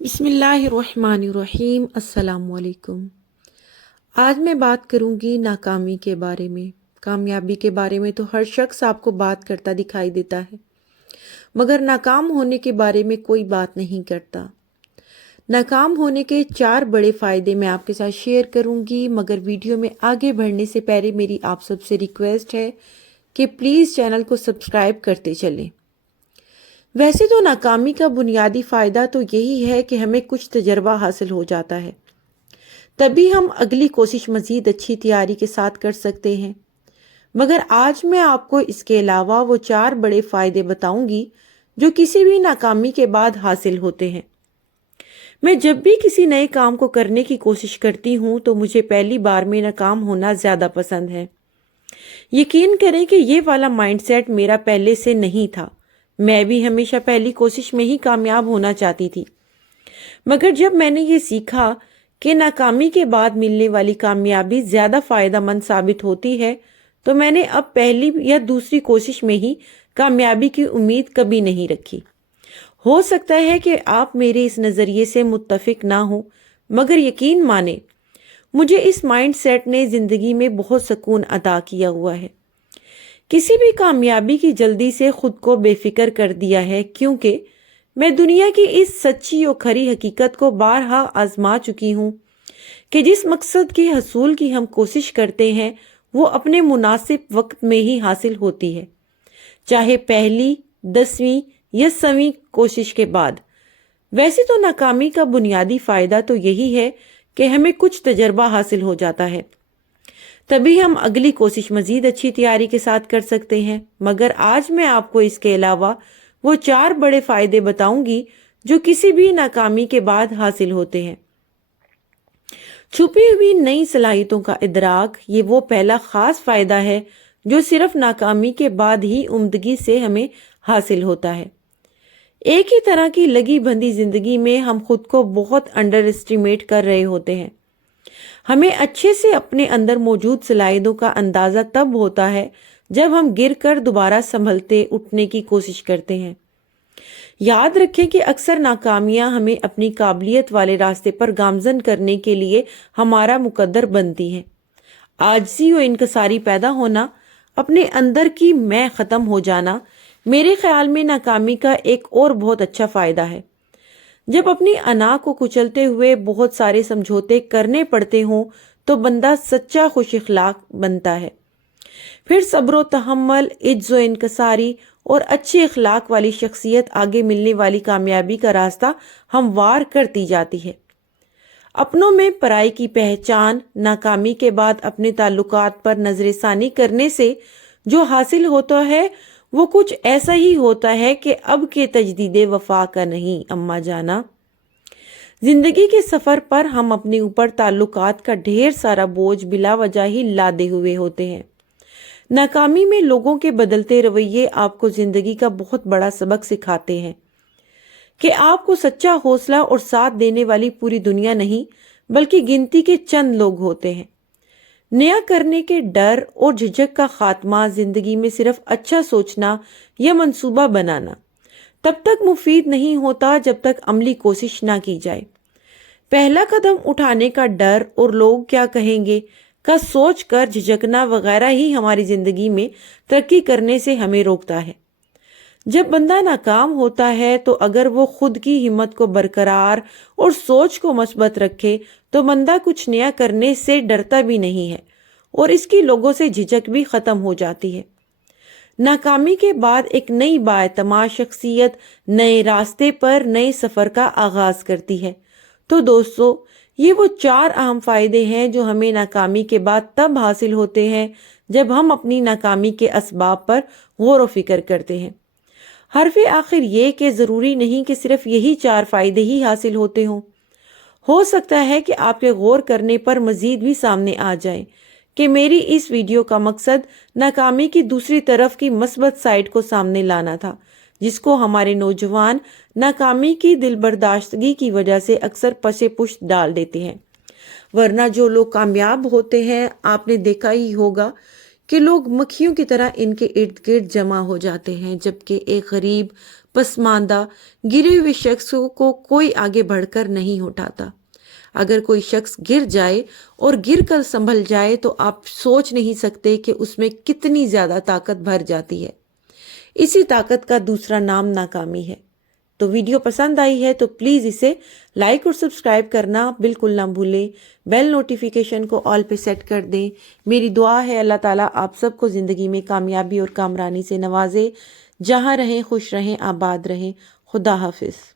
بسم اللہ الرحمن الرحیم۔ السلام علیکم۔ آج میں بات کروں گی ناکامی کے بارے میں۔ کامیابی کے بارے میں تو ہر شخص آپ کو بات کرتا دکھائی دیتا ہے، مگر ناکام ہونے کے بارے میں کوئی بات نہیں کرتا۔ ناکام ہونے کے 4 بڑے فائدے میں آپ کے ساتھ شیئر کروں گی، مگر ویڈیو میں آگے بڑھنے سے پہلے میری آپ سب سے ریکویسٹ ہے کہ پلیز چینل کو سبسکرائب کرتے چلیں۔ ویسے تو ناکامی کا بنیادی فائدہ تو یہی ہے کہ ہمیں کچھ تجربہ حاصل ہو جاتا ہے، تبھی ہم اگلی کوشش مزید اچھی تیاری کے ساتھ کر سکتے ہیں۔ مگر آج میں آپ کو اس کے علاوہ وہ 4 بڑے فائدے بتاؤں گی جو کسی بھی ناکامی کے بعد حاصل ہوتے ہیں۔ میں جب بھی کسی نئے کام کو کرنے کی کوشش کرتی ہوں تو مجھے پہلی بار میں ناکام ہونا زیادہ پسند ہے۔ یقین کریں کہ یہ والا مائنڈ سیٹ میرا پہلے سے نہیں تھا۔ میں بھی ہمیشہ پہلی کوشش میں ہی کامیاب ہونا چاہتی تھی، مگر جب میں نے یہ سیکھا کہ ناکامی کے بعد ملنے والی کامیابی زیادہ فائدہ مند ثابت ہوتی ہے، تو میں نے اب پہلی یا دوسری کوشش میں ہی کامیابی کی امید کبھی نہیں رکھی۔ ہو سکتا ہے کہ آپ میرے اس نظریے سے متفق نہ ہوں، مگر یقین مانیں مجھے اس مائنڈ سیٹ نے زندگی میں بہت سکون عطا کیا ہوا ہے۔ کسی بھی کامیابی کی جلدی سے خود کو بے فکر کر دیا ہے، کیونکہ میں دنیا کی اس سچی اور کھری حقیقت کو بارہا آزما چکی ہوں کہ جس مقصد کے حصول کی ہم کوشش کرتے ہیں وہ اپنے مناسب وقت میں ہی حاصل ہوتی ہے، چاہے پہلی، 10ویں یا 100ویں کوشش کے بعد۔ ویسے تو ناکامی کا بنیادی فائدہ تو یہی ہے کہ ہمیں کچھ تجربہ حاصل ہو جاتا ہے، تبھی ہم اگلی کوشش مزید اچھی تیاری کے ساتھ کر سکتے ہیں۔ مگر آج میں آپ کو اس کے علاوہ وہ 4 بڑے فائدے بتاؤں گی جو کسی بھی ناکامی کے بعد حاصل ہوتے ہیں۔ چھپی ہوئی نئی صلاحیتوں کا ادراک، یہ وہ پہلا خاص فائدہ ہے جو صرف ناکامی کے بعد ہی عمدگی سے ہمیں حاصل ہوتا ہے۔ ایک ہی طرح کی لگی بندھی زندگی میں ہم خود کو بہت انڈر اسٹیمیٹ کر رہے ہوتے ہیں۔ ہمیں اچھے سے اپنے اندر موجود صلاحیتوں کا اندازہ تب ہوتا ہے جب ہم گر کر دوبارہ سنبھلتے اٹھنے کی کوشش کرتے ہیں۔ یاد رکھیں کہ اکثر ناکامیاں ہمیں اپنی قابلیت والے راستے پر گامزن کرنے کے لیے ہمارا مقدر بنتی ہیں۔ عاجزی و انکساری پیدا ہونا، اپنے اندر کی میں ختم ہو جانا، میرے خیال میں ناکامی کا ایک اور بہت اچھا فائدہ ہے۔ جب اپنی انا کو کچلتے ہوئے بہت سارے سمجھوتے کرنے پڑتے ہوں تو بندہ سچا خوش اخلاق بنتا ہے۔ پھر صبر و تحمل، عجز و انکساری اور اچھے اخلاق والی شخصیت آگے ملنے والی کامیابی کا راستہ ہموار کرتی جاتی ہے۔ اپنوں میں پرائی کی پہچان، ناکامی کے بعد اپنے تعلقات پر نظر ثانی کرنے سے جو حاصل ہوتا ہے وہ کچھ ایسا ہی ہوتا ہے کہ اب کے تجدید وفا کا نہیں اماں جانا۔ زندگی کے سفر پر ہم اپنے اوپر تعلقات کا ڈھیر سارا بوجھ بلا وجہ ہی لادے ہوئے ہوتے ہیں۔ ناکامی میں لوگوں کے بدلتے رویے آپ کو زندگی کا بہت بڑا سبق سکھاتے ہیں کہ آپ کو سچا حوصلہ اور ساتھ دینے والی پوری دنیا نہیں بلکہ گنتی کے چند لوگ ہوتے ہیں۔ نیا کرنے کے ڈر اور جھجک کا خاتمہ، زندگی میں صرف اچھا سوچنا یا منصوبہ بنانا تب تک مفید نہیں ہوتا جب تک عملی کوشش نہ کی جائے۔ پہلا قدم اٹھانے کا ڈر اور لوگ کیا کہیں گے کا سوچ کر جھجکنا وغیرہ ہی ہماری زندگی میں ترقی کرنے سے ہمیں روکتا ہے۔ جب بندہ ناکام ہوتا ہے تو اگر وہ خود کی ہمت کو برقرار اور سوچ کو مثبت رکھے تو بندہ کچھ نیا کرنے سے ڈرتا بھی نہیں ہے اور اس کی لوگوں سے جھجک بھی ختم ہو جاتی ہے۔ ناکامی کے بعد ایک نئی بااعتماد شخصیت نئے راستے پر نئے سفر کا آغاز کرتی ہے۔ تو دوستو، یہ وہ 4 اہم فائدے ہیں جو ہمیں ناکامی کے بعد تب حاصل ہوتے ہیں جب ہم اپنی ناکامی کے اسباب پر غور و فکر کرتے ہیں۔ حرف آخر یہ کہ ضروری نہیں کہ صرف یہی 4 فائدے ہی حاصل ہوتے ہوں۔ ہو سکتا ہے کہ آپ کے غور کرنے پر مزید بھی سامنے آ جائیں کہ میری اس ویڈیو کا مقصد ناکامی کی دوسری طرف کی مثبت سائڈ کو سامنے لانا تھا، جس کو ہمارے نوجوان ناکامی کی دل برداشتگی کی وجہ سے اکثر پس پشت ڈال دیتے ہیں۔ ورنہ جو لوگ کامیاب ہوتے ہیں آپ نے دیکھا ہی ہوگا کہ لوگ مکھیوں کی طرح ان کے ارد گرد جمع ہو جاتے ہیں، جبکہ ایک غریب پسماندہ گرے ہوئے شخص کو کوئی آگے بڑھ کر نہیں اٹھاتا۔ اگر کوئی شخص گر جائے اور گر کر سنبھل جائے تو آپ سوچ نہیں سکتے کہ اس میں کتنی زیادہ طاقت بھر جاتی ہے۔ اسی طاقت کا دوسرا نام ناکامی ہے۔ تو ویڈیو پسند آئی ہے تو پلیز اسے لائک اور سبسکرائب کرنا بالکل نہ بھولیں، بیل نوٹیفیکیشن کو آل پہ سیٹ کر دیں۔ میری دعا ہے اللہ تعالیٰ آپ سب کو زندگی میں کامیابی اور کامرانی سے نوازے، جہاں رہیں خوش رہیں، آباد رہیں۔ خدا حافظ۔